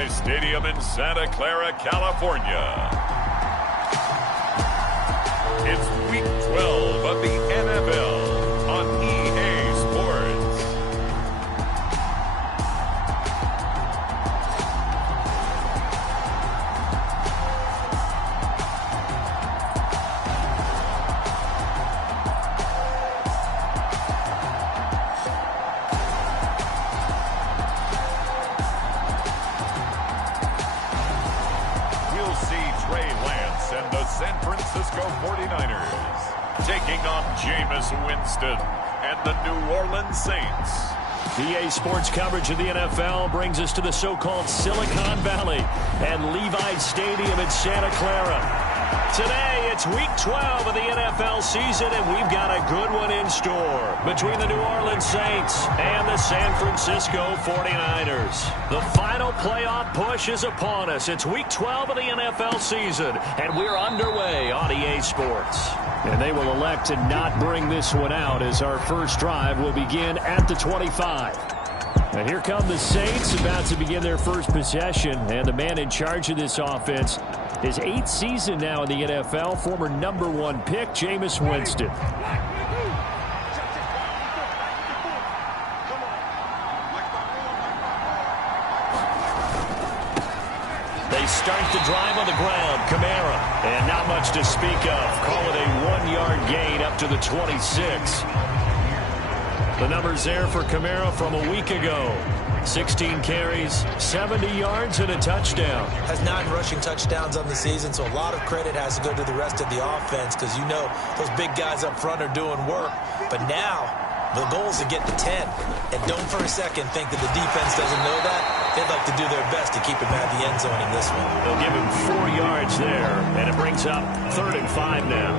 Levi Stadium in Santa Clara, California. It's Week 12 of the NFL on EA Sports. We'll see Trey Lance and the San Francisco 49ers taking on Jameis Winston and the New Orleans Saints. EA Sports coverage of the NFL brings us to the so-called Silicon Valley and Levi Stadium in Santa Clara. Today, it's Week 12 of the NFL season, and we've got a good one in store between the New Orleans Saints and the San Francisco 49ers. The final playoff push is upon us. It's Week 12 of the NFL season, and we're underway on EA Sports. And they will elect to not bring this one out as our first drive will begin at the 25. And here come the Saints about to begin their first possession, and the man in charge of this offense, his 8th season now in the NFL, former #1 pick, Jameis Winston. They start the drive on the ground. Kamara, and not much to speak of. Call it a 1-yard gain up to the 26. The numbers there for Kamara from a week ago. 16 carries, 70 yards, and a touchdown. Has 9 rushing touchdowns on the season, so a lot of credit has to go to the rest of the offense because you know those big guys up front are doing work. But now the goal is to get to 10. And don't for a second think that the defense doesn't know that. They'd like to do their best to keep him out of the end zone in this one. They'll give him 4 yards there, and it brings up 3rd and 5 now.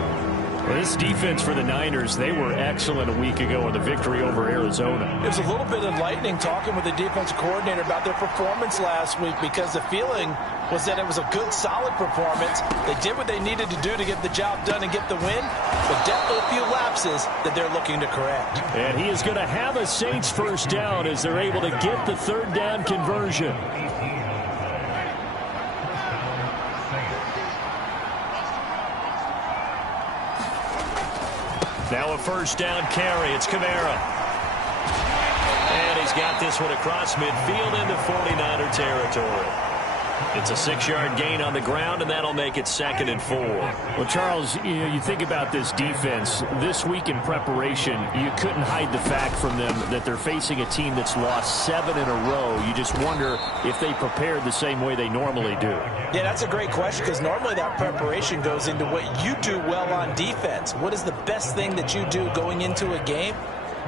Well, this defense for the Niners, they were excellent a week ago in the victory over Arizona. It was a little bit enlightening talking with the defensive coordinator about their performance last week because the feeling was that it was a good, solid performance. They did what they needed to do to get the job done and get the win, but definitely a few lapses that they're looking to correct. And he is going to have a Saints first down as they're able to get the 3rd down conversion. Now a first down carry. It's Kamara. And he's got this one across midfield into 49er territory. It's a 6-yard gain on the ground, and that'll make it 2nd and 4. Well, Charles, you think about this defense. This week in preparation, you couldn't hide the fact from them that they're facing a team that's lost 7 in a row. You just wonder if they prepared the same way they normally do. Yeah, that's a great question because normally that preparation goes into what you do well on defense. What is the best thing that you do going into a game?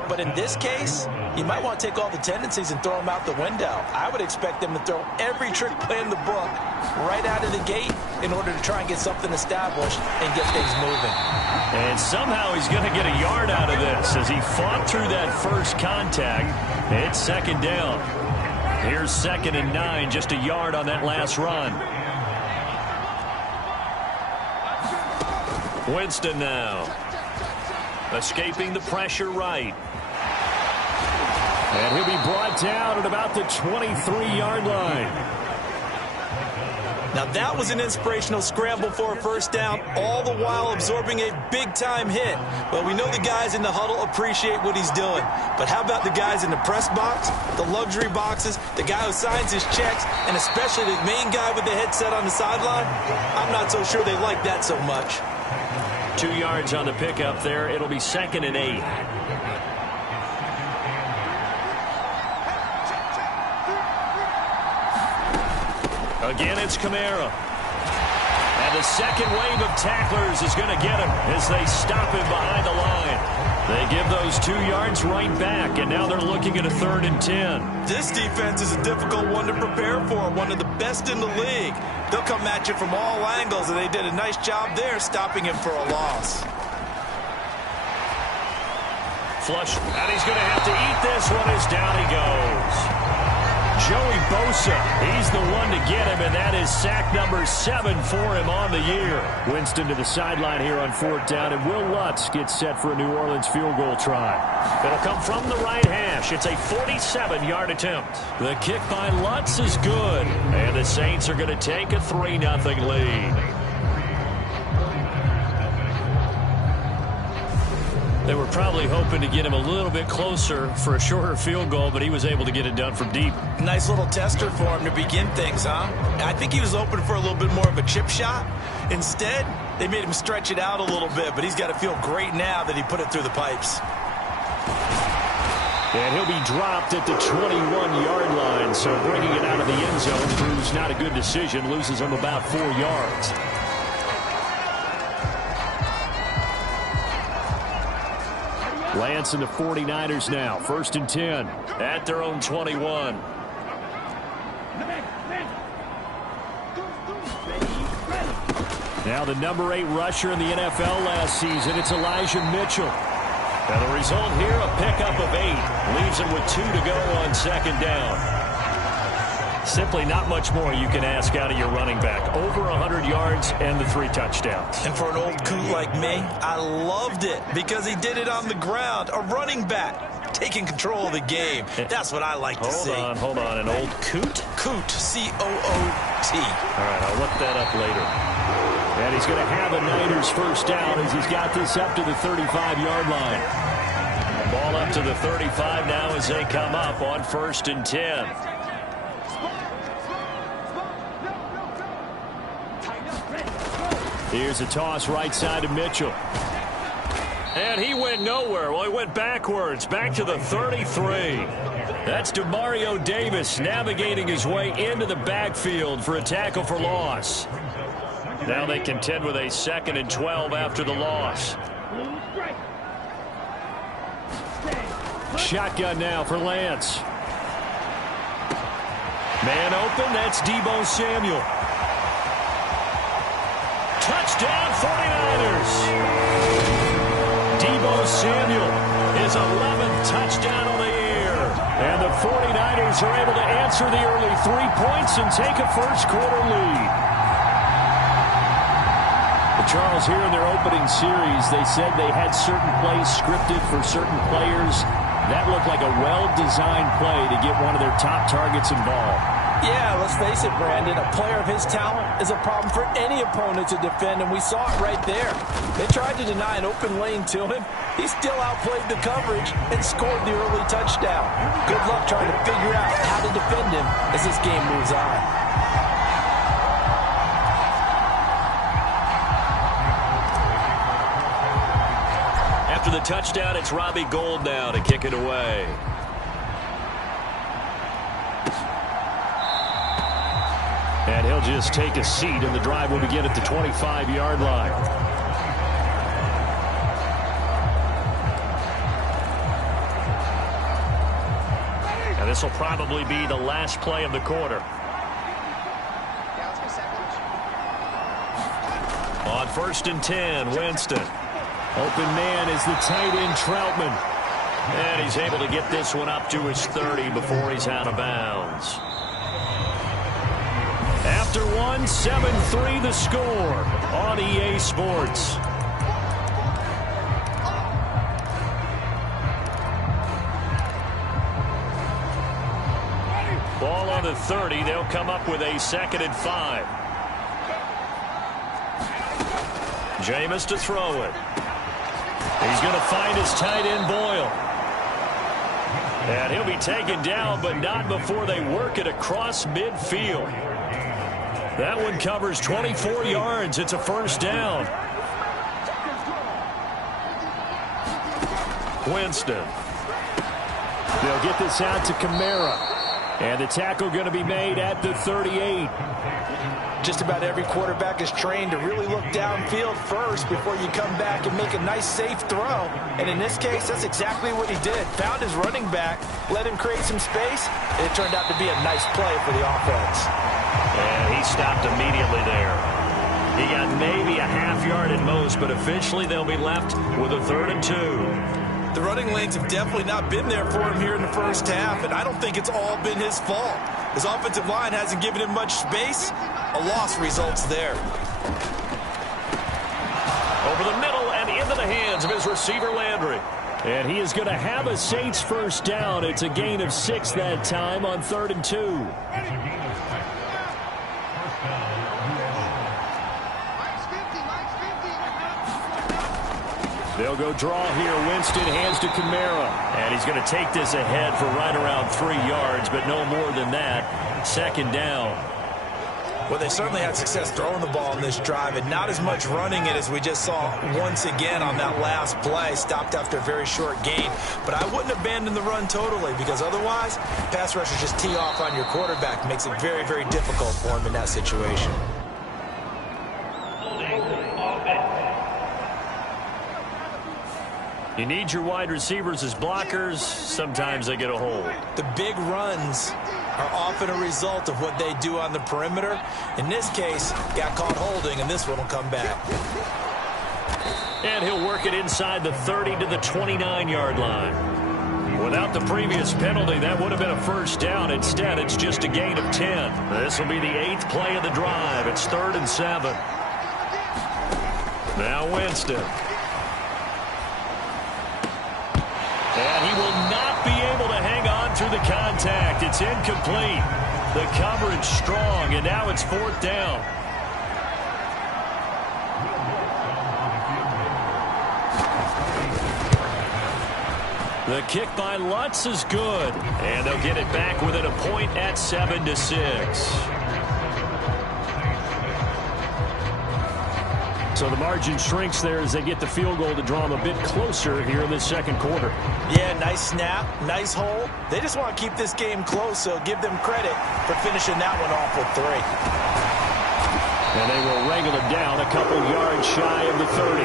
But in this case, you might want to take all the tendencies and throw them out the window. I would expect them to throw every trick play in the book right out of the gate in order to try and get something established and get things moving. And somehow he's going to get a yard out of this as he fought through that first contact. It's 2nd down. Here's 2nd and 9, just a yard on that last run. Winston now. Escaping the pressure right. And he'll be brought down at about the 23-yard line. Now that was an inspirational scramble for a first down, all the while absorbing a big-time hit. Well, we know the guys in the huddle appreciate what he's doing. But how about the guys in the press box, the luxury boxes, the guy who signs his checks, and especially the main guy with the headset on the sideline? I'm not so sure they like that so much. 2 yards on the pickup there. It'll be 2nd and 8. Again, it's Kamara. And the second wave of tacklers is going to get him as they stop him behind the line. They give those 2 yards right back, and now they're looking at a 3rd and 10. This defense is a difficult one to prepare for, one of the best in the league. They'll come at you from all angles, and they did a nice job there stopping him for a loss. Flush, and he's going to have to eat this one as down he goes. Joey Bosa, he's the one to get him, and that is sack number 7 for him on the year. Winston to the sideline here on 4th down, and Will Lutz gets set for a New Orleans field goal try. It'll come from the right hand. rush. It's a 47-yard attempt. The kick by Lutz is good. And the Saints are going to take a 3-0 lead. They were probably hoping to get him a little bit closer for a shorter field goal, but he was able to get it done from deep. Nice little tester for him to begin things, huh? I think he was hoping for a little bit more of a chip shot. Instead, they made him stretch it out a little bit, but he's got to feel great now that he put it through the pipes. And he'll be dropped at the 21-yard line, so bringing it out of the end zone proves not a good decision, loses him about 4 yards. Lance and the 49ers now. 1st and 10 at their own 21. Now the number 8 rusher in the NFL last season, it's Elijah Mitchell. And the result here, a pickup of 8. Leaves him with 2 to go on 2nd down. Simply not much more you can ask out of your running back. Over 100 yards and the 3 touchdowns. And for an old coot like me, I loved it because he did it on the ground. A running back taking control of the game. That's what I like to see. Hold on. An old coot? Coot, C-O-O-T. All right, I'll look that up later. And he's going to have a Niners first down as he's got this up to the 35-yard line. Ball up to the 35 now as they come up on 1st and 10. Here's a toss right side of Mitchell. And he went nowhere. Well, he went backwards, back to the 33. That's Demario Davis navigating his way into the backfield for a tackle for loss. Now they contend with a 2nd and 12 after the loss. Shotgun now for Lance. Man open, that's Deebo Samuel. Touchdown 49ers. Deebo Samuel, his 11th touchdown of the year. And the 49ers are able to answer the early 3 points and take a first-quarter lead. Charles, here in their opening series, they said they had certain plays scripted for certain players. That looked like a well-designed play to get one of their top targets involved. Yeah, let's face it, Brandon. A player of his talent is a problem for any opponent to defend, and we saw it right there. They tried to deny an open lane to him. He still outplayed the coverage and scored the early touchdown. Good luck trying to figure out how to defend him as this game moves on. After the touchdown, it's Robbie Gould now to kick it away. And he'll just take a seat, and the drive will begin at the 25-yard line. And this will probably be the last play of the quarter. On 1st and 10, Winston. Open man is the tight end, Troutman. And he's able to get this one up to his 30 before he's out of bounds. After one, 7-3 the score on EA Sports. Ball on the 30. They'll come up with a 2nd and 5. Jameis to throw it. He's going to find his tight end, Boyle. And he'll be taken down, but not before they work it across midfield. That one covers 24 yards. It's a first down. Winston. They'll get this out to Kamara. And the tackle going to be made at the 38. Just about every quarterback is trained to really look downfield first before you come back and make a nice, safe throw. And in this case, that's exactly what he did. Found his running back, let him create some space, and it turned out to be a nice play for the offense. And he stopped immediately there. He got maybe a half yard at most, but eventually they'll be left with a 3rd and 2. The running lanes have definitely not been there for him here in the first half, and I don't think it's all been his fault. His offensive line hasn't given him much space. A loss results there. Over the middle and into the hands of his receiver, Landry. And he is going to have a Saints first down. It's a gain of 6 that time on 3rd and 2. They'll go draw here. Winston hands to Kamara. And he's going to take this ahead for right around 3 yards, but no more than that. 2nd down. Well, they certainly had success throwing the ball in this drive, and not as much running it as we just saw once again on that last play. Stopped after a very short gain. But I wouldn't abandon the run totally, because otherwise, pass rushers just tee off on your quarterback. Makes it very, very difficult for him in that situation. You need your wide receivers as blockers. Sometimes they get a hold. The big runs are often a result of what they do on the perimeter. In this case, got caught holding, and this one will come back. And he'll work it inside the 30 to the 29-yard line. Without the previous penalty, that would have been a first down. Instead, it's just a gain of 10. This will be the 8th play of the drive. It's 3rd and 7. Now Winston. And he will not be able to hang on through the contact. It's incomplete. The coverage strong, and now it's 4th down. The kick by Lutz is good, and they'll get it back within a point at 7-6. So the margin shrinks there as they get the field goal to draw them a bit closer here in the 2nd quarter. Yeah, nice snap, nice hole. They just want to keep this game close, so give them credit for finishing that one off with 3. And they will wrangle it down a couple yards shy of the 30.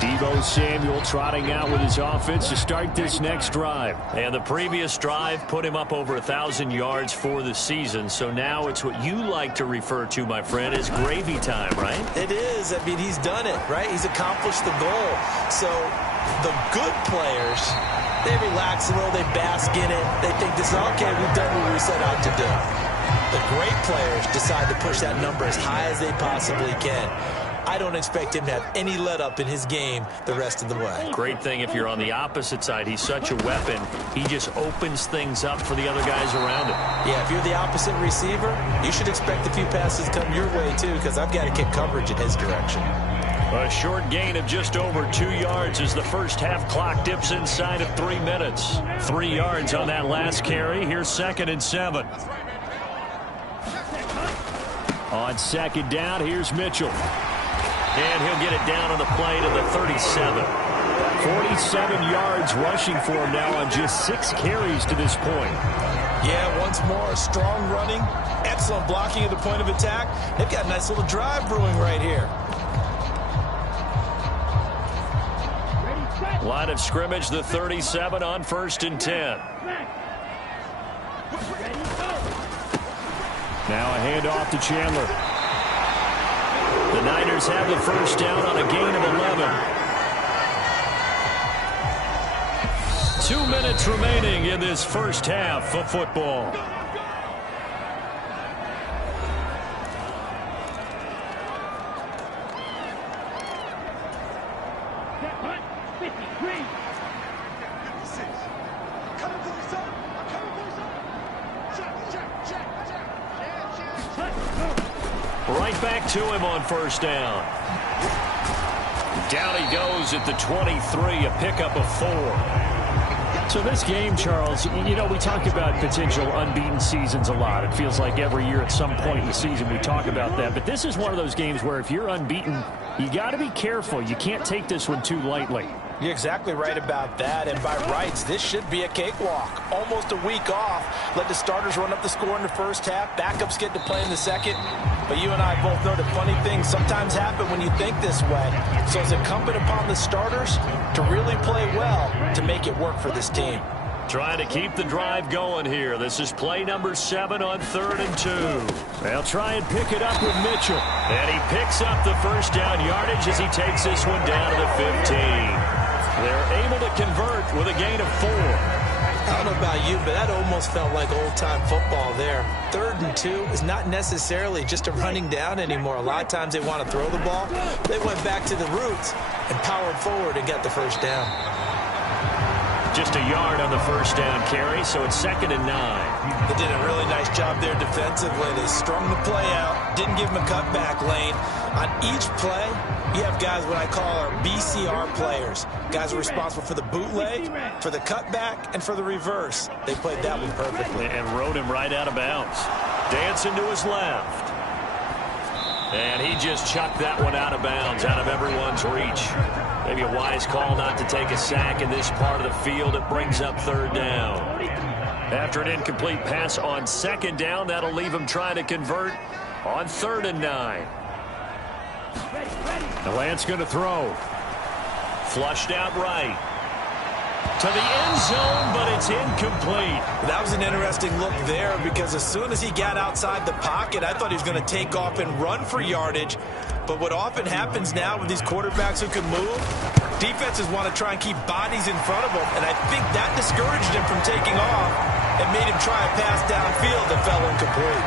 Deebo Samuel trotting out with his offense to start this next drive. And the previous drive put him up over 1,000 yards for the season. So now it's what you like to refer to, my friend, as gravy time, right? It is. I mean, he's done it, right? He's accomplished the goal. So the good players, they relax a little, they bask in it. They think this is, okay, we've done what we set out to do. The great players decide to push that number as high as they possibly can. I don't expect him to have any let-up in his game the rest of the way. Great thing if you're on the opposite side. He's such a weapon. He just opens things up for the other guys around him. Yeah, if you're the opposite receiver, you should expect a few passes come your way, too, because I've got to kick coverage in his direction. A short gain of just over 2 yards as the first half clock dips inside of 3 minutes. 3 yards on that last carry. Here's 2nd and 7. On 2nd down, here's Mitchell. And he'll get it down on the play to the 37. 47 yards rushing for him now on just 6 carries to this point. Yeah, once more, strong running, excellent blocking at the point of attack. They've got a nice little drive brewing right here. Line of scrimmage, the 37 on 1st and 10. Now a handoff to Chandler. The Niners have the first down on a gain of 11. 2 minutes remaining in this first half of football. Right back to him on first down. Down he goes at the 23, a pickup of 4. So this game, Charles, you know, we talk about potential unbeaten seasons a lot. It feels like every year at some point in the season we talk about that. But this is one of those games where if you're unbeaten, you got to be careful. You can't take this one too lightly. You're exactly right about that, and by rights, this should be a cakewalk. Almost a week off. Let the starters run up the score in the first half. Backups get to play in the second. But you and I both know that funny things sometimes happen when you think this way. So it's incumbent upon the starters to really play well to make it work for this team. Trying to keep the drive going here. This is play number 7 on 3rd and 2. They'll try and pick it up with Mitchell. And he picks up the first down yardage as he takes this one down to the 15. They're able to convert with a gain of 4. I don't know about you, but that almost felt like old-time football there. 3rd and 2 is not necessarily just a running down anymore. A lot of times they want to throw the ball. They went back to the roots and powered forward and got the first down. Just a yard on the first down carry, so it's 2nd and 9. They did a really nice job there defensively. They strung the play out, didn't give him a cutback lane. On each play, you have guys what I call our BCR players. Guys are responsible for the bootleg, for the cutback, and for the reverse. They played that one perfectly. And rode him right out of bounds. Dancing to his left. And he just chucked that one out of bounds, out of everyone's reach. Maybe a wise call not to take a sack in this part of the field. It brings up 3rd down. After an incomplete pass on 2nd down, that'll leave him trying to convert on 3rd and 9. The Lance going to throw. Flushed out right. To the end zone, but it's incomplete. That was an interesting look there because as soon as he got outside the pocket, I thought he was going to take off and run for yardage. But what often happens now with these quarterbacks who can move, defenses want to try and keep bodies in front of them, and I think that discouraged him from taking off and made him try a pass downfield that fell incomplete.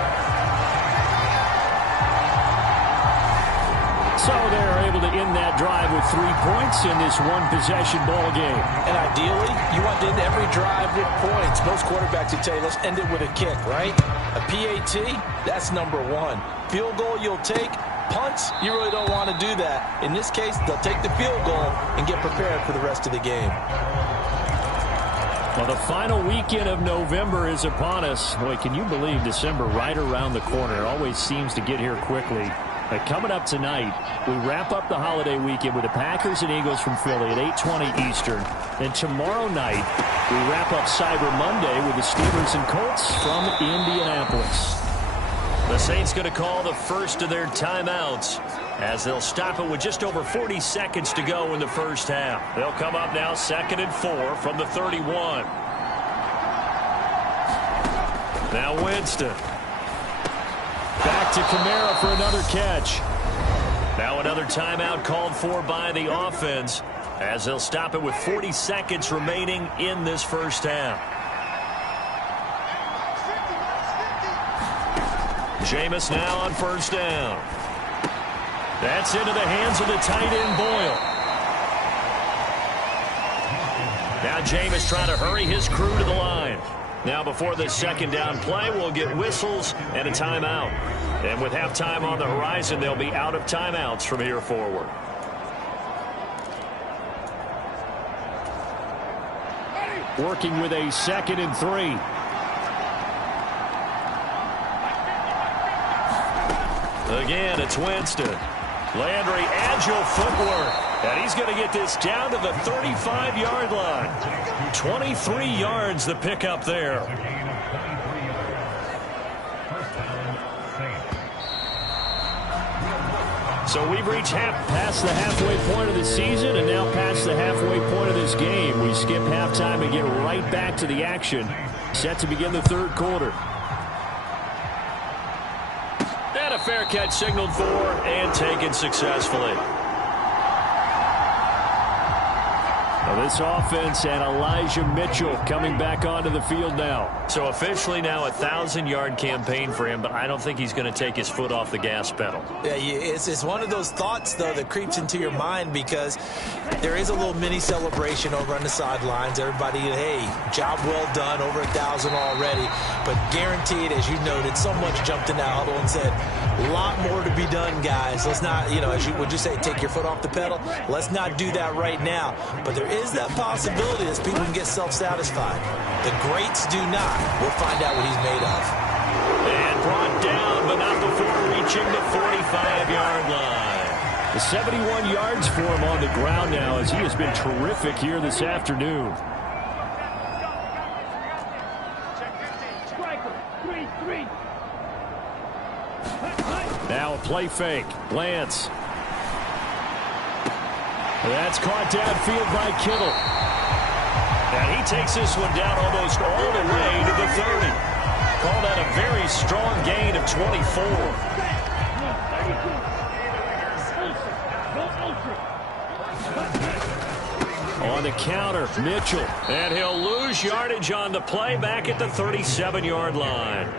So they're able to end that drive with 3 points in this one-possession ball game. And ideally, you want to end every drive with points. Most quarterbacks would tell you, let's end it with a kick, right? A PAT, that's number 1. Field goal you'll take. Punts, you really don't want to do that. In this case, they'll take the field goal and get prepared for the rest of the game. Well, the final weekend of November is upon us. Boy, can you believe December right around the corner? It always seems to get here quickly. But coming up tonight, we wrap up the holiday weekend with the Packers and Eagles from Philly at 8:20 Eastern. And tomorrow night, we wrap up Cyber Monday with the Steelers and Colts from Indianapolis. The Saints going to call the first of their timeouts as they'll stop it with just over 40 seconds to go in the first half. They'll come up now 2nd and 4 from the 31. Now Winston. Back to Kamara for another catch. Now another timeout called for by the offense as they'll stop it with 40 seconds remaining in this first half. Jameis now on first down. That's into the hands of the tight end Boyle. Now Jameis trying to hurry his crew to the line. Now before the 2nd down play, we'll get whistles and a timeout. And with halftime on the horizon, they'll be out of timeouts from here forward. Working with a 2nd and 3. Again, it's Winston. Landry, agile footwork. And he's going to get this down to the 35-yard line. 23 yards the pickup there. So we've reached past the halfway point of the season and now past the halfway point of this game. We skip halftime and get right back to the action. Set to begin the 3rd quarter. And a fair catch signaled for and taken successfully. Now this offense and Elijah Mitchell coming back onto the field now. So officially now a 1,000-yard campaign for him, but I don't think he's going to take his foot off the gas pedal. Yeah, it's one of those thoughts, though, that creeps into your mind because there is a little mini celebration over on the sidelines. Everybody, hey, job well done, over 1,000 already. But guaranteed, as you noted, someone jumped in that huddle and said, a lot more to be done, guys. Let's not, as you would you say, take your foot off the pedal? Let's not do that right now. But there is that possibility that people can get self-satisfied. The greats do not. We'll find out what he's made of. And brought down, but not before reaching the 45-yard line. The 71 yards for him on the ground now as he has been terrific here this afternoon. Now a play fake. Lance. That's caught downfield by Kittle. And he takes this one down almost all the way to the 30. Called out a very strong gain of 24. On the counter, Mitchell. And he'll lose yardage on the play back at the 37-yard line.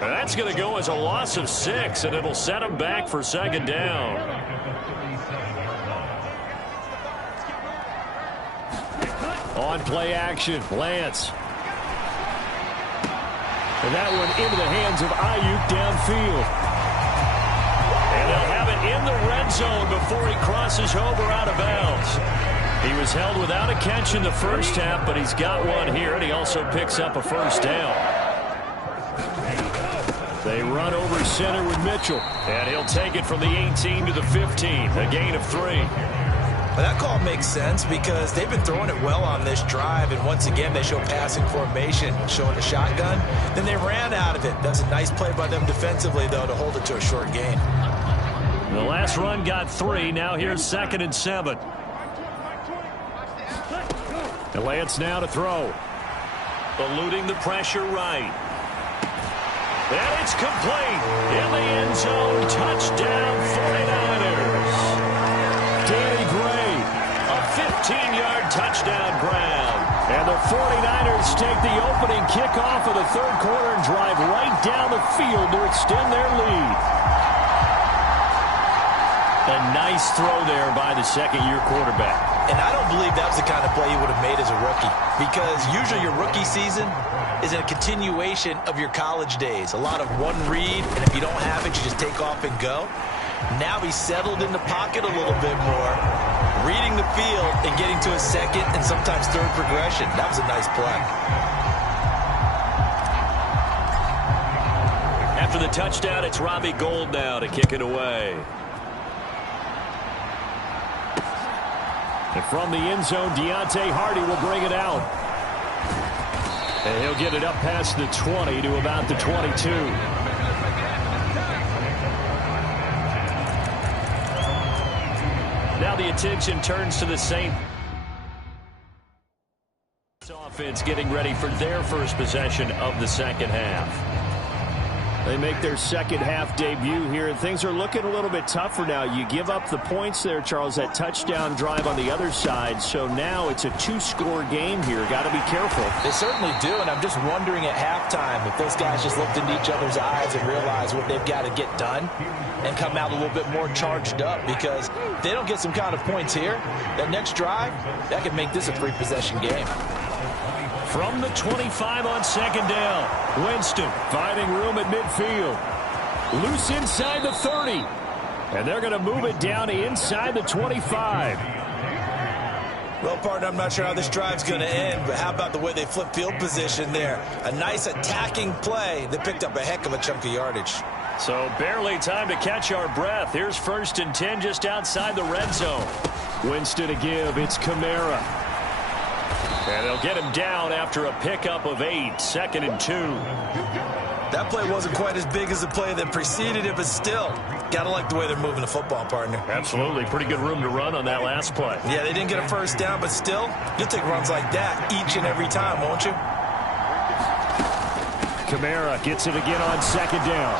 That's going to go as a loss of 6, and it'll set him back for second down. On play action, Lance. And that one into the hands of Ayuk downfield. And they'll have it in the red zone before he crosses over out of bounds. He was held without a catch in the first half, but he's got one here, and he also picks up a first down. They run over center with Mitchell, and he'll take it from the 18 to the 15, a gain of 3. Well, that call makes sense because they've been throwing it well on this drive, and once again they show passing formation, showing the shotgun. Then they ran out of it. That's a nice play by them defensively, though, to hold it to a short gain. The last run got 3. Now here's 2nd and 7. And Lance now to throw. Eluding the pressure right. And it's complete. In the end zone. Touchdown 49ers. Danny Gray. A 15-yard touchdown grab. And the 49ers take the opening kickoff of the third quarter and drive right down the field to extend their lead. A nice throw there by the second-year quarterback. And I don't believe that was the kind of play he would have made as a rookie, because usually your rookie season is a continuation of your college days. A lot of one read, and if you don't have it, you just take off and go. Now he's settled in the pocket a little bit more, reading the field and getting to a second and sometimes third progression. That was a nice play. After the touchdown, it's Robbie Gould now to kick it away. And from the end zone, Deontay Hardy will bring it out. And he'll get it up past the 20 to about the 22. Now the attention turns to the Saints. Offense getting ready for their first possession of the second half. They make their second half debut here, and things are looking a little bit tougher now. You give up the points there, Charles, that touchdown drive on the other side. So now it's a 2-score game here. Got to be careful. They certainly do, and I'm just wondering at halftime if those guys just looked into each other's eyes and realized what they've got to get done and come out a little bit more charged up, because if they don't get some kind of points here, that next drive, that could make this a 3-possession game. From the 25 on second down, Winston finding room at midfield. Loose inside the 30. And they're going to move it down to inside the 25. Well, partner, I'm not sure how this drive's going to end, but how about the way they flip field position there? A nice attacking play that picked up a heck of a chunk of yardage. So barely time to catch our breath. Here's 1st and 10 just outside the red zone. Winston to give. It's Kamara. And they'll get him down after a pickup of 8, 2nd and 2. That play wasn't quite as big as the play that preceded it, but still, got to like the way they're moving the football, partner. Absolutely. Pretty good room to run on that last play. Yeah, they didn't get a first down, but still, you'll take runs like that each and every time, won't you? Kamara gets it again on second down.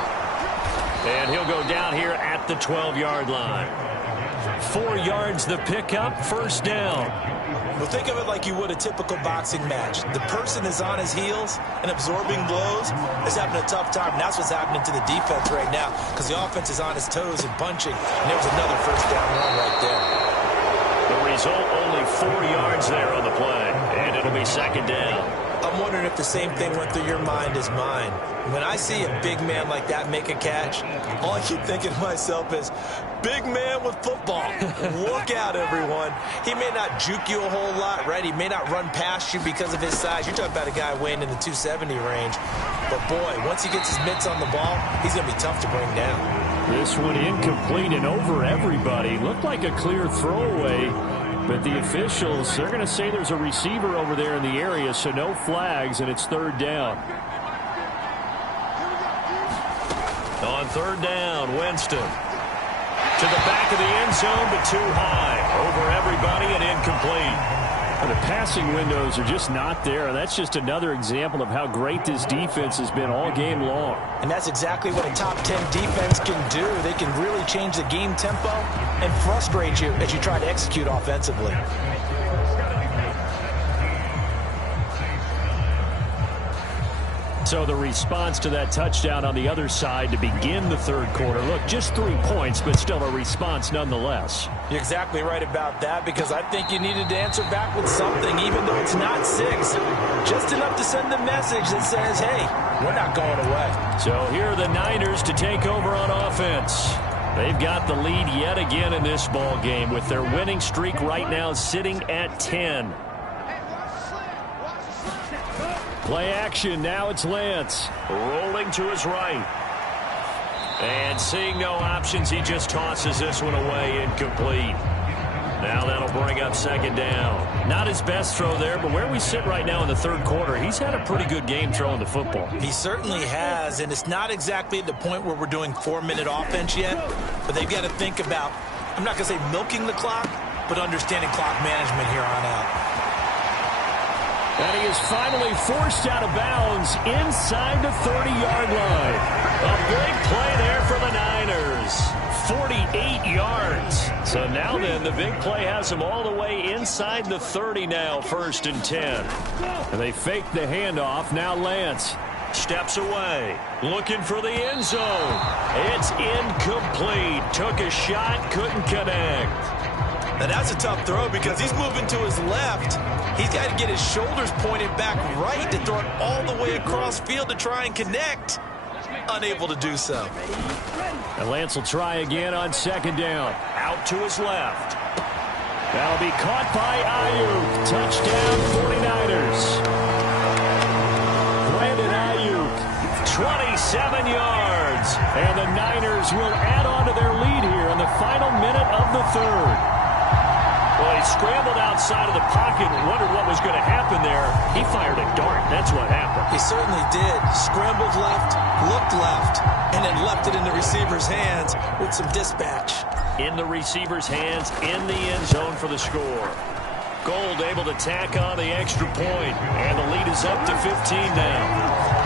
And he'll go down here at the 12-yard line. 4 yards the pickup, first down. Well, think of it like you would a typical boxing match. The person is on his heels and absorbing blows is having a tough time. And that's what's happening to the defense right now, because the offense is on his toes and punching. And there was another first down run right there. The result, only 4 yards there on the play. And it'll be second down. I'm wondering if the same thing went through your mind as mine. When I see a big man like that make a catch, all I keep thinking to myself is, big man with football. Look out, everyone. He may not juke you a whole lot, right? He may not run past you because of his size. You're talking about a guy weighing in the 270 range. But, boy, once he gets his mitts on the ball, he's going to be tough to bring down. This one incomplete and over everybody. Looked like a clear throwaway. But the officials, they're going to say there's a receiver over there in the area, so no flags, and it's third down. On third down, Winston. To the back of the end zone, but too high. Over everybody and incomplete. And the passing windows are just not there. And that's just another example of how great this defense has been all game long. And that's exactly what a top 10 defense can do. They can really change the game tempo and frustrate you as you try to execute offensively. So the response to that touchdown on the other side to begin the third quarter. Look, just 3 points, but still a response nonetheless. You're exactly right about that, because I think you needed to answer back with something, even though it's not 6. Just enough to send the message that says, hey, we're not going away. So here are the Niners to take over on offense. They've got the lead yet again in this ball game with their winning streak right now sitting at 10. Play action. Now it's Lance. Rolling to his right. And seeing no options, he just tosses this one away, incomplete. Now that'll bring up second down. Not his best throw there, but where we sit right now in the third quarter, he's had a pretty good game throwing the football. He certainly has, and it's not exactly at the point where we're doing 4-minute offense yet, but they've got to think about, I'm not going to say milking the clock, but understanding clock management here on out. And he is finally forced out of bounds inside the 30-yard line. A big play there for the Niners. 48 yards. So now then, the big play has him all the way inside the 30 now, 1st and 10. And they fake the handoff. Now Lance steps away, looking for the end zone. It's incomplete. Took a shot, couldn't connect. Now that's a tough throw because he's moving to his left. He's got to get his shoulders pointed back right to throw it all the way across field to try and connect. Unable to do so. And Lance will try again on second down. Out to his left. That'll be caught by Ayuk. Touchdown 49ers. Brandon Ayuk, 27 yards. And the Niners will add on to their lead here in the final minute of the third. Well, he scrambled outside of the pocket and wondered what was going to happen there. He fired a dart. That's what happened. He certainly did. Scrambled left, looked left, and then left it in the receiver's hands with some dispatch. In the receiver's hands, in the end zone for the score. Gold able to tack on the extra point, and the lead is up to 15 now.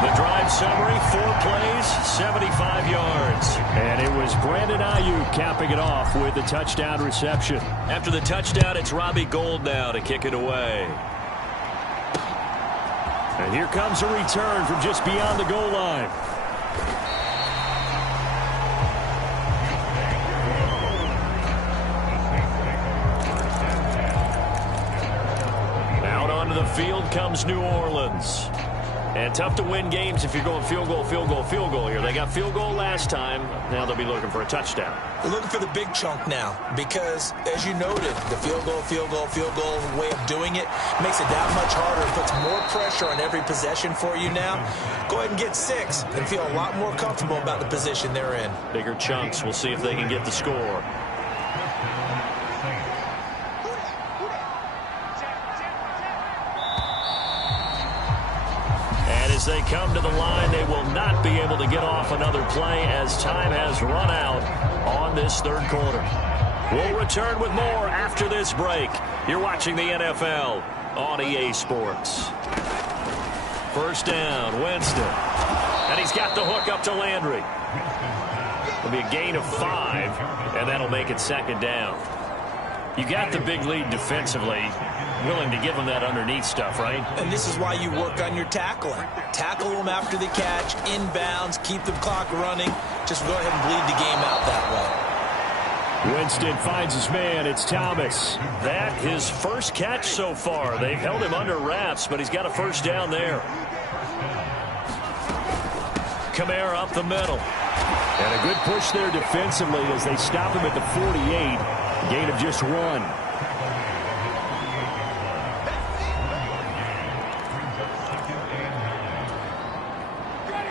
The drive summary, 4 plays, 75 yards. And it was Brandon Ayuk capping it off with the touchdown reception. After the touchdown, it's Robbie Gould now to kick it away. And here comes a return from just beyond the goal line. Out onto the field comes New Orleans. And tough to win games if you're going field goal, field goal, field goal here. They got field goal last time. Now they'll be looking for a touchdown. They're looking for the big chunk now because, as you noted, the field goal way of doing it makes it that much harder. It puts more pressure on every possession for you now. Go ahead and get 6 and feel a lot more comfortable about the position they're in. Bigger chunks. We'll see if they can get the score. As they come to the line, they will not be able to get off another play as time has run out on this third quarter. We'll return with more after this break. You're watching the NFL on EA Sports. First down, Winston. And he's got the hook up to Landry. It'll be a gain of 5, and that'll make it second down. You got the big lead defensively. Willing to give them that underneath stuff, right? And this is why you work on your tackling. Tackle them after the catch, inbounds, keep the clock running. Just go ahead and bleed the game out that way. Winston finds his man. It's Thomas. That his first catch so far. They've held him under wraps, but he's got a first down there. Kamara up the middle. And a good push there defensively as they stop him at the 48. Gain of just 1.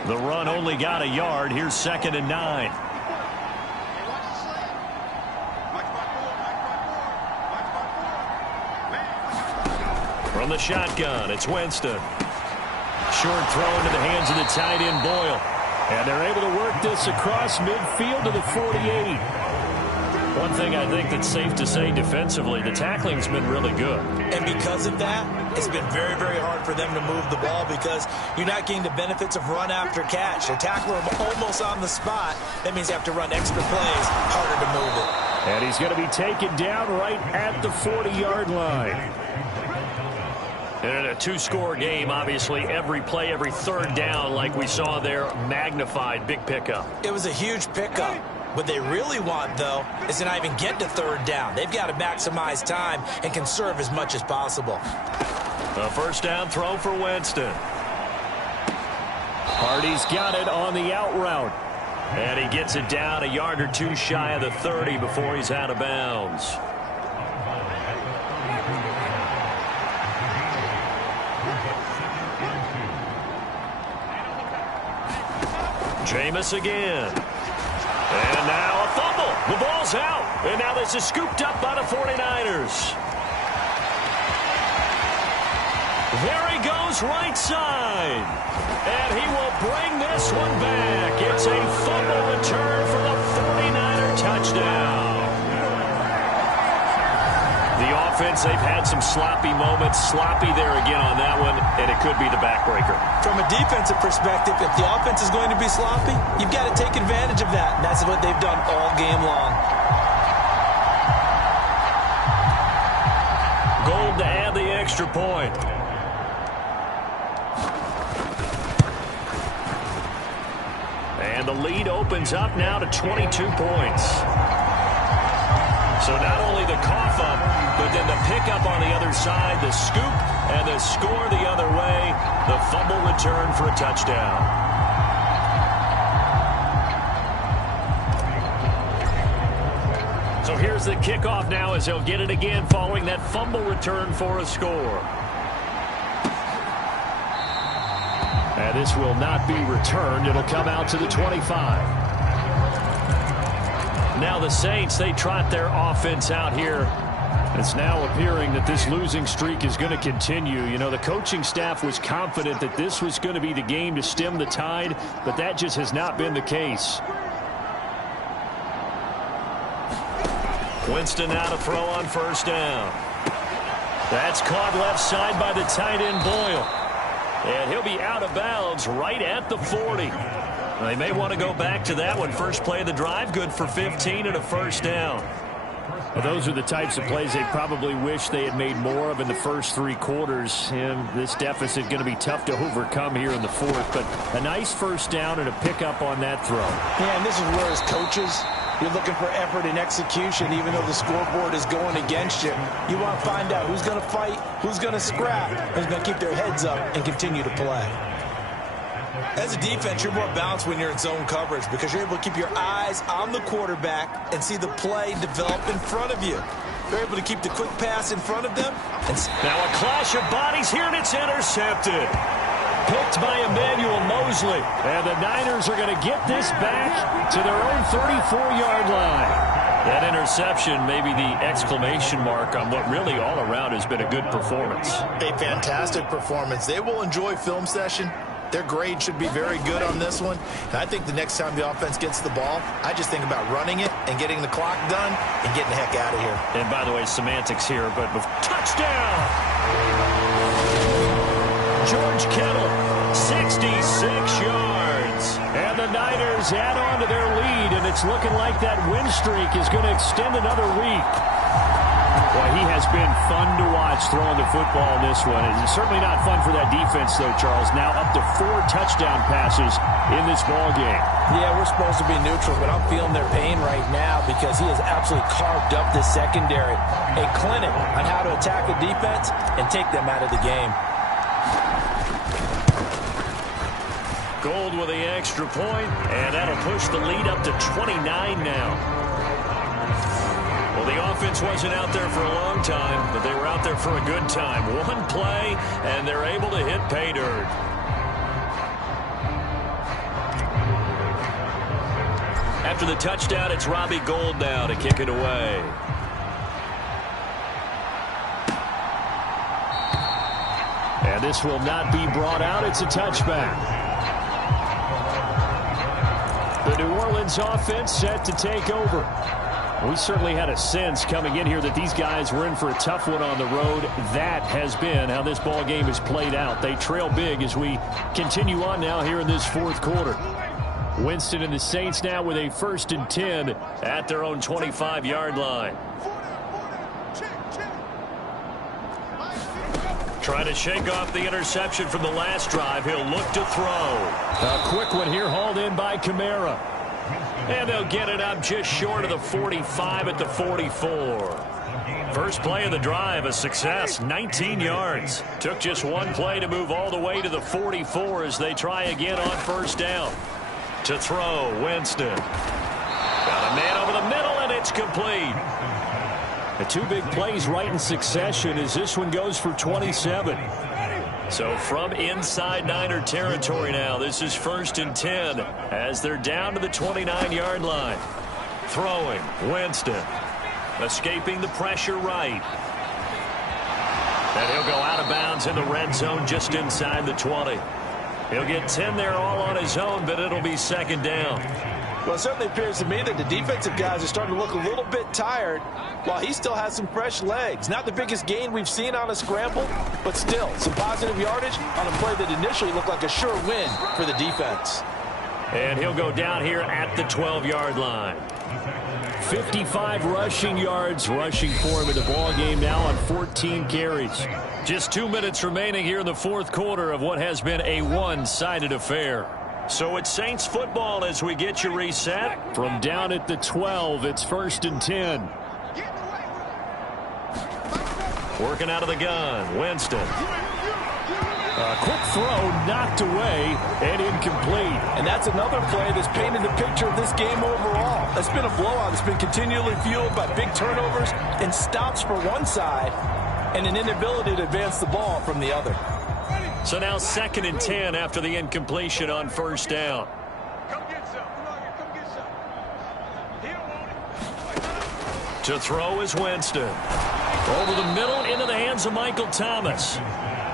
The run only got a yard. Here's 2nd and 9. From the shotgun, it's Winston. Short throw into the hands of the tight end Boyle. And they're able to work this across midfield to the 48. One thing I think that's safe to say defensively, the tackling's been really good. And because of that, it's been very, very hard for them to move the ball because you're not getting the benefits of run after catch. They tackle him almost on the spot. That means they have to run extra plays, harder to move it. And he's going to be taken down right at the 40-yard line. And an two-score game, obviously every play, every third down, like we saw there, magnified. Big pickup. It was a huge pickup. What they really want, though, is to not even get to third down. They've got to maximize time and conserve as much as possible. A first down throw for Winston. Hardy's got it on the out route. And he gets it down a yard or two shy of the 30 before he's out of bounds. Jameis again. And now a fumble. The ball's out. And now this is scooped up by the 49ers. There he goes right side. And he will bring this one back. It's a fumble return for the 49er touchdown. The offense, they've had some sloppy moments. Sloppy there again on that one, and it could be the backbreaker. From a defensive perspective, if the offense is going to be sloppy, you've got to take advantage of that. And that's what they've done all game long. Gold to add the extra point. And the lead opens up now to 22 points. So not only the cough up, but then the pickup on the other side, the scoop, and the score the other way, the fumble return for a touchdown. So here's the kickoff now as they'll get it again following that fumble return for a score. And this will not be returned. It'll come out to the 25. Now the Saints, they trot their offense out here. It's now appearing that this losing streak is going to continue. You know, the coaching staff was confident that this was going to be the game to stem the tide, but that just has not been the case. Winston now to throw on first down. That's caught left side by the tight end Boyle. And he'll be out of bounds right at the 40. They may want to go back to that one. First play of the drive, good for 15 and a first down. Well, those are the types of plays they probably wish they had made more of in the first three quarters. And this deficit going to be tough to overcome here in the fourth. But a nice first down and a pickup on that throw. Yeah, and this is where as coaches, you're looking for effort and execution, even though the scoreboard is going against you. You want to find out who's going to fight, who's going to scrap, who's going to keep their heads up and continue to play. As a defense, you're more balanced when you're in zone coverage because you're able to keep your eyes on the quarterback and see the play develop in front of you. You're able to keep the quick pass in front of them. Now a clash of bodies here, and it's intercepted. Picked by Emmanuel Mosley. And the Niners are going to get this back to their own 34-yard line. That interception may be the exclamation mark on what really all around has been a good performance. A fantastic performance. They will enjoy film session. Their grade should be very good on this one. And I think the next time the offense gets the ball, I just think about running it and getting the clock done and getting the heck out of here. And by the way, semantics here, but touchdown! George Kittle, 66 yards. And the Niners add on to their lead, and it's looking like that win streak is going to extend another week. Boy, he has been fun to watch throwing the football in this one. It's certainly not fun for that defense, though, Charles. Now up to 4 touchdown passes in this ball game. Yeah, we're supposed to be neutral, but I'm feeling their pain right now because he has absolutely carved up the secondary. A clinic on how to attack a defense and take them out of the game. Gold with the extra point, and that'll push the lead up to 29 now. Well, the offense wasn't out there for a long time, but they were out there for a good time. One play, and they're able to hit pay dirt. After the touchdown, it's Robbie Gould now to kick it away. And this will not be brought out. It's a touchback. The New Orleans offense set to take over. We certainly had a sense coming in here that these guys were in for a tough one on the road. That has been how this ball game has played out. They trail big as we continue on now here in this fourth quarter. Winston and the Saints now with a 1st and 10 at their own 25-yard line. Trying to shake off the interception from the last drive. He'll look to throw. A quick one here hauled in by Kamara. And they'll get it up just short of the 45 at the 44. First play of the drive, a success, 19 yards. Took just one play to move all the way to the 44 as they try again on first down. To throw, Winston. Got a man over the middle, and it's complete. The two big plays right in succession as this one goes for 27. So from inside Niner territory now, this is 1st and 10 as they're down to the 29-yard line. Throwing, Winston. Escaping the pressure right. And he'll go out of bounds in the red zone just inside the 20. He'll get 10 there all on his own, but it'll be 2nd down. Well, it certainly appears to me that the defensive guys are starting to look a little bit tired while he still has some fresh legs. Not the biggest gain we've seen on a scramble, but still some positive yardage on a play that initially looked like a sure win for the defense. And he'll go down here at the 12-yard line. 55 rushing yards rushing for him in the ball game now on 14 carries. Just 2 minutes remaining here in the fourth quarter of what has been a one-sided affair. So it's Saints football as we get you reset. From down at the 12, it's 1st and 10. Working out of the gun, Winston. A quick throw knocked away and incomplete. And that's another play that's painted the picture of this game overall. It's been a blowout. It's been continually fueled by big turnovers and stops for one side and an inability to advance the ball from the other. So now 2nd and 10 after the incompletion on first down. To throw is Winston. Over the middle into the hands of Michael Thomas.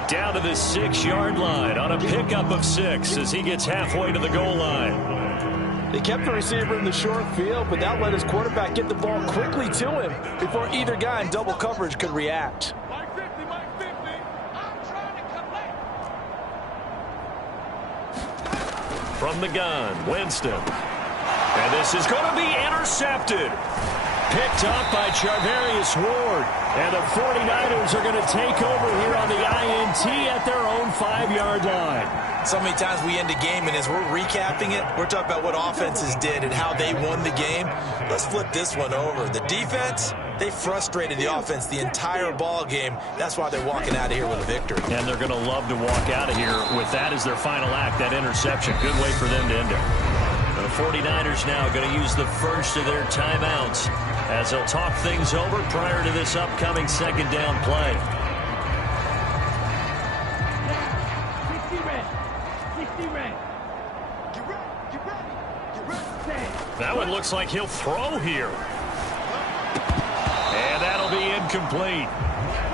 Down to the 6-yard line on a pickup of 6 as he gets halfway to the goal line. They kept the receiver in the short field, but that let his quarterback get the ball quickly to him before either guy in double coverage could react. From the gun, Winston. And this is going to be intercepted. Picked up by Charvarius Ward. And the 49ers are going to take over here on the INT at their own 5-yard line. So many times we end a game, and as we're recapping it, we're talking about what offenses did and how they won the game. Let's flip this one over. The defense, they frustrated the offense the entire ball game. That's why they're walking out of here with a victory. And they're going to love to walk out of here with that as their final act, that interception. Good way for them to end it. The 49ers now going to use the first of their timeouts as they'll talk things over prior to this upcoming 2nd down play. That one looks like he'll throw here. And that'll be incomplete.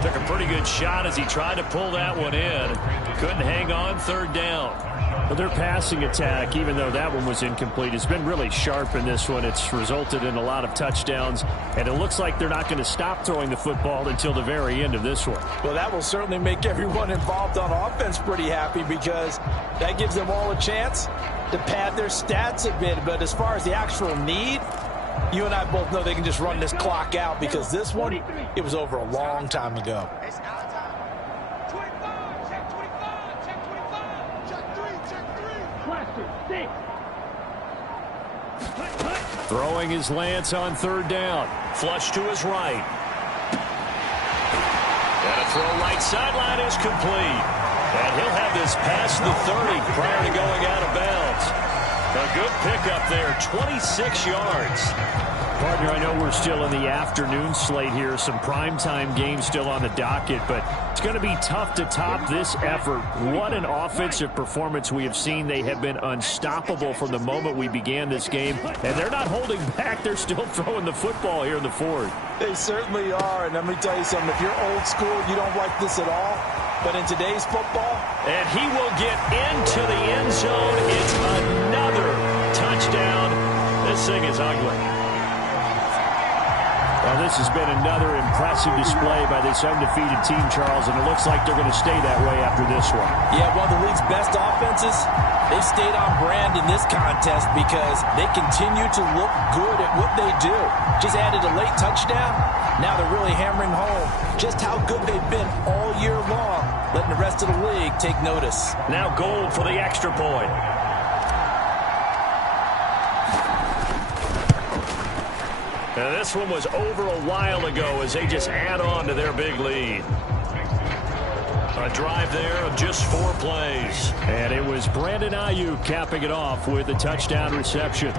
Took a pretty good shot as he tried to pull that one in. Couldn't hang on, 3rd down. But their passing attack, even though that one was incomplete, has been really sharp in this one. It's resulted in a lot of touchdowns, and it looks like they're not going to stop throwing the football until the very end of this one. Well, that will certainly make everyone involved on offense pretty happy because that gives them all a chance to pad their stats a bit. But as far as the actual need, you and I both know they can just run this clock out because this one, it was over a long time ago. Throwing is Lance on 3rd down. Flush to his right. And a throw right sideline is complete. And he'll have this past the 30 prior to going out of bounds. A good pickup there, 26 yards. Partner, I know we're still in the afternoon slate here. Some primetime games still on the docket, but it's going to be tough to top this effort. What an offensive performance we have seen. They have been unstoppable from the moment we began this game, and they're not holding back. They're still throwing the football here in the fourth. They certainly are, and let me tell you something. If you're old school, you don't like this at all. But in today's football, and he will get into the end zone. It's another touchdown. This thing is ugly. Well, this has been another impressive display by this undefeated team, Charles, and it looks like they're going to stay that way after this one. Yeah, one of the league's best offenses. They've stayed on brand in this contest because they continue to look good at what they do. Just added a late touchdown. Now they're really hammering home just how good they've been all year long. letting the rest of the league take notice. Now Gold for the extra point. And this one was over a while ago as they just add on to their big lead. A drive there of just 4 plays. And it was Brandon Ayuk capping it off with a touchdown reception.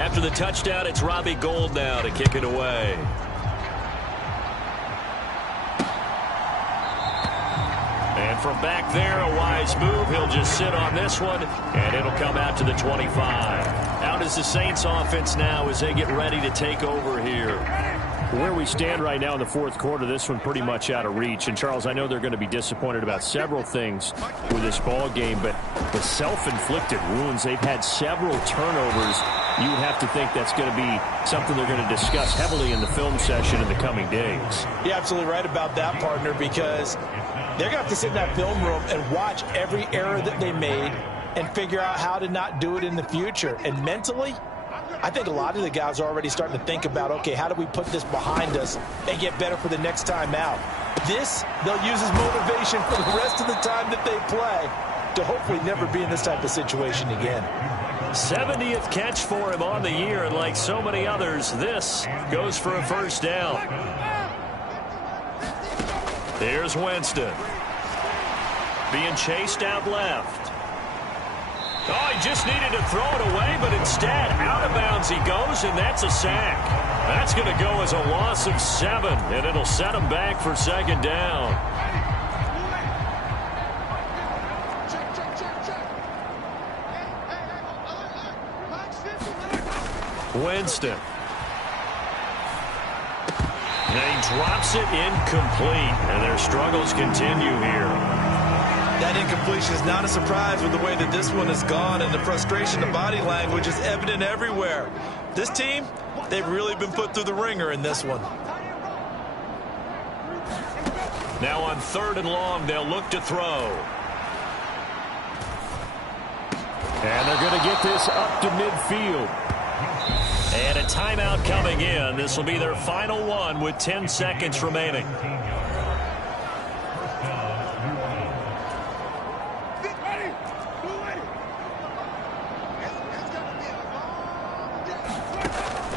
After the touchdown, it's Robbie Gould now to kick it away. And from back there, a wise move. He'll just sit on this one, and it'll come out to the 25. Out is the Saints offense now as they get ready to take over here. Where we stand right now in the fourth quarter, this one pretty much out of reach. And, Charles, I know they're going to be disappointed about several things with this ball game, but the self-inflicted wounds, they've had several turnovers. You would have to think that's going to be something they're going to discuss heavily in the film session in the coming days. You're absolutely right about that, partner, because they're going to have to sit in that film room and watch every error that they made and figure out how to not do it in the future. And mentally, I think a lot of the guys are already starting to think about, okay, how do we put this behind us and get better for the next time out? This, they'll use as motivation for the rest of the time that they play to hopefully never be in this type of situation again. 70th catch for him on the year, and like so many others, this goes for a first down. Here's Winston. Being chased out left. Oh, he just needed to throw it away, but instead, out of bounds he goes, and that's a sack. That's going to go as a loss of 7, and it'll set him back for second down. Winston. And he drops it incomplete, and their struggles continue here. That incompletion is not a surprise with the way that this one has gone, and the frustration, the body language is evident everywhere. This team, they've really been put through the ringer in this one. Now on 3rd and long, they'll look to throw. And they're going to get this up to midfield. And a timeout coming in. This will be their final one with 10 seconds remaining.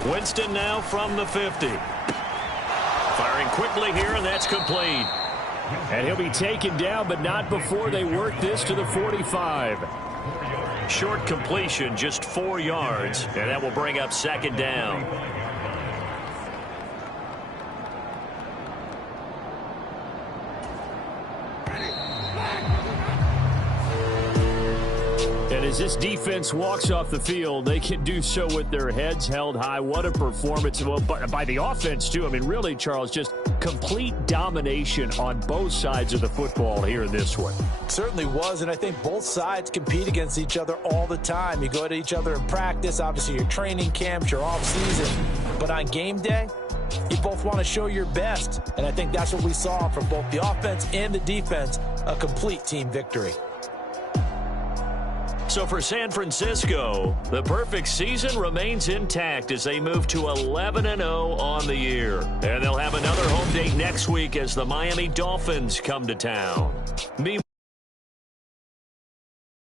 Winston now from the 50. Firing quickly here, and that's complete. And he'll be taken down, but not before they work this to the 45. Short completion, just 4 yards, and that will bring up second down. And as this defense walks off the field, they can do so with their heads held high. What a performance by the offense, too. I mean, really, Charles, just complete domination on both sides of the football here in this one. Certainly was, and I think both sides compete against each other all the time. You go to each other in practice, obviously your training camps, your off-season. But on game day, you both want to show your best. And I think that's what we saw from both the offense and the defense, a complete team victory. So for San Francisco, the perfect season remains intact as they move to 11-0 on the year. And they'll have another home date next week as the Miami Dolphins come to town. Meanwhile,